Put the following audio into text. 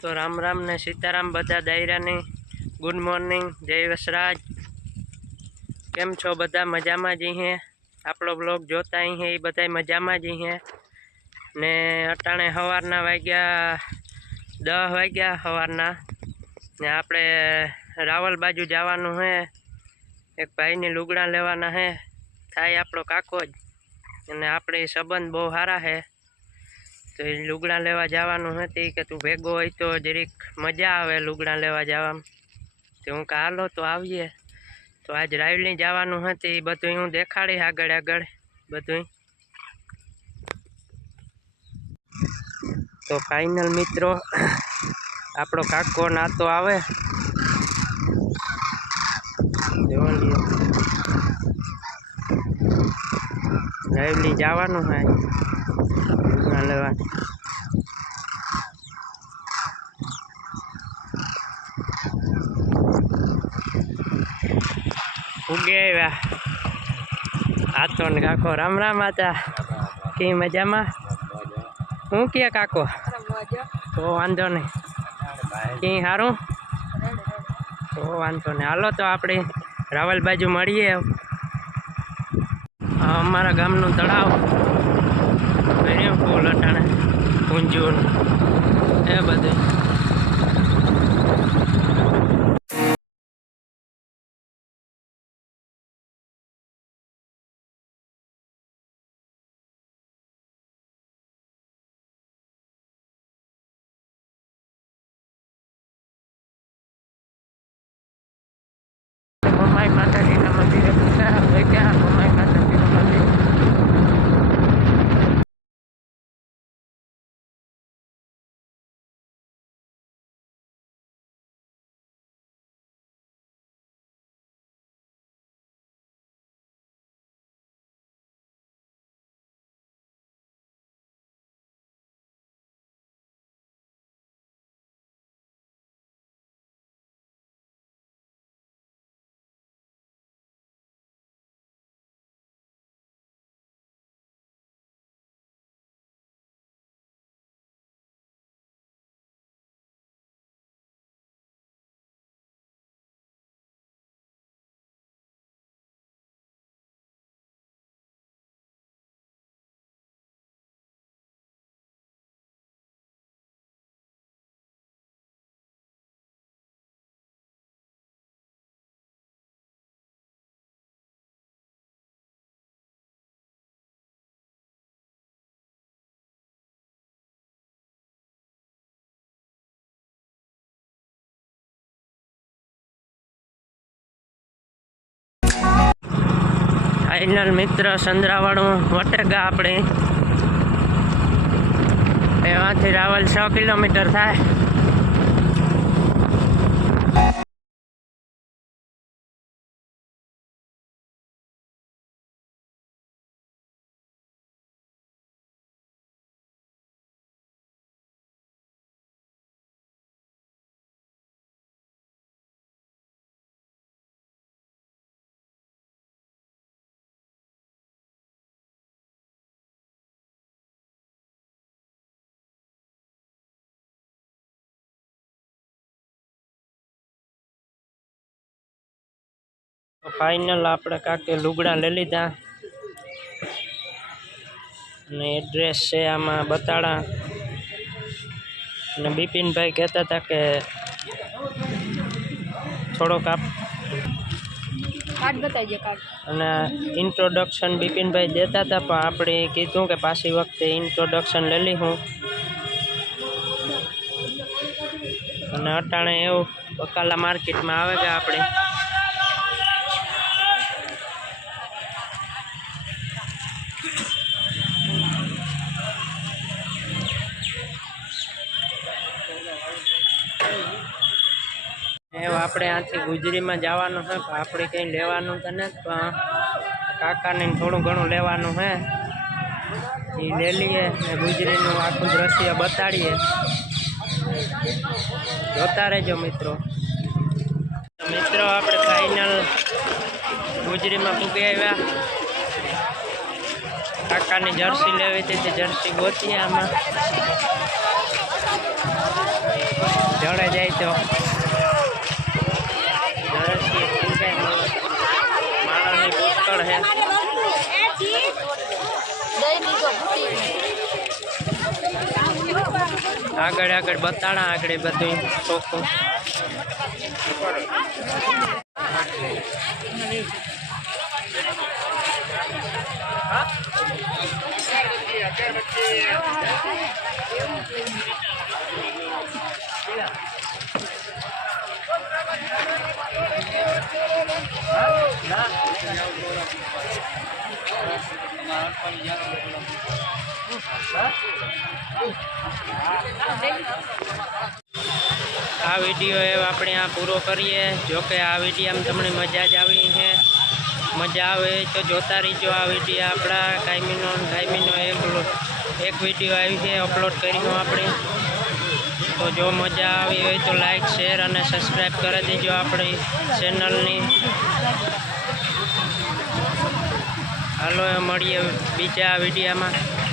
તો રામ રામ ને સીતારાम બધા દાયરાની गुड मॉर्निंग जय वसराज। केम छो बधा मजा में जी हैं। आपलो ब्लॉग जोता ही है बधा मजा में जी हैं ने अटाणे सवारना वाग्या 10 वाग्या सवारना ने आपणे रावल बाजू जवानुं है। एक भाई ने लुगड़ा लेवाना है थाय आपलो काको ज अने आपणे संबंध बहुत सारा है तो लुगड़ा लेवा जवानुं है ते के तू भेगो होय तो जरीक मजा आवे लुगड़ा लेवा जवामां। तो हूँ हालो तो आवीए तो आज रावली जवानुं है ते बधुं हूँ देखाड़ी आगळ आगळ बधुं। तो फाइनल मित्रों आपणो काको नातो आवे रावली जवानुं है लेवा। उगे आतो ने काको राम राम आता कि मजा में हूँ क्या काको तो वांधो नहीं कि हारू तो वांधो नहीं। हालो तो आपणे रावल बाजू मळीए। अमारा गामनुं तळाव भर्युं फूल अटाणे ऊंझुं ए बधुं। बोमाई माताजी ना मंदिर क्या बोमाई माताजी ना मंदिर फाइनल मित्र संद्रावाड़ू वटेगा अपने एवाथी रावल 6 किलोमीटर थाय। फाइनल आपणे काके लुगड़ा ले लीधा ने एड्रेस से आमा बताड़ा ने बिपिन भाई कहता था कि थोड़ो कार्ड बताइए कार्ड अने इंट्रोडक्शन बिपिन भाई देता था पण आपणे कीधुं के पाછી वखते इंट्रोडक्शन ले ली हूँ अने अटाणे एवं बकाला मार्केट में आवेगा आपणे આપણે આથી ગુજરીમાં જવાનું છે પણ આપણે કંઈ લેવાનું તો નથી પણ કાકાને થોડું ઘણું લેવાનું છે એ લઈ લઈએ ને ગુજરીનું આખું દ્રશ્ય બતાડીએ જોતા રહેજો મિત્રો। મિત્રો આપણે ફાઇનલ ગુજરીમાં પૂગી આવ્યા। કાકાની જર્સી લેવી હતી તે જર્સી ગોતીએ આમાં। જડે જાય તો માણસની પુષ્કળ છે. આગળ આગળ બતાડા આગળ બધું ચોખ્ખું. આ વિડીયો આપણે આ પૂરો કરીએ. જોકે આ વિડીયામાં તમને મજા જ આવી છે. મજા આવે તો જોતા રહીજો આ વિડીયો. આપણા કાયમીનો એક વિડીયો આવી છે, અપલોડ કર્યો આપણે. તો જો મજા આવી હોય તો લાઈક શેર અને સબસ્ક્રાઈબ કરી દેજો આપણી ચેનલની. હાલો મળીએ બીજા વિડીયામાં.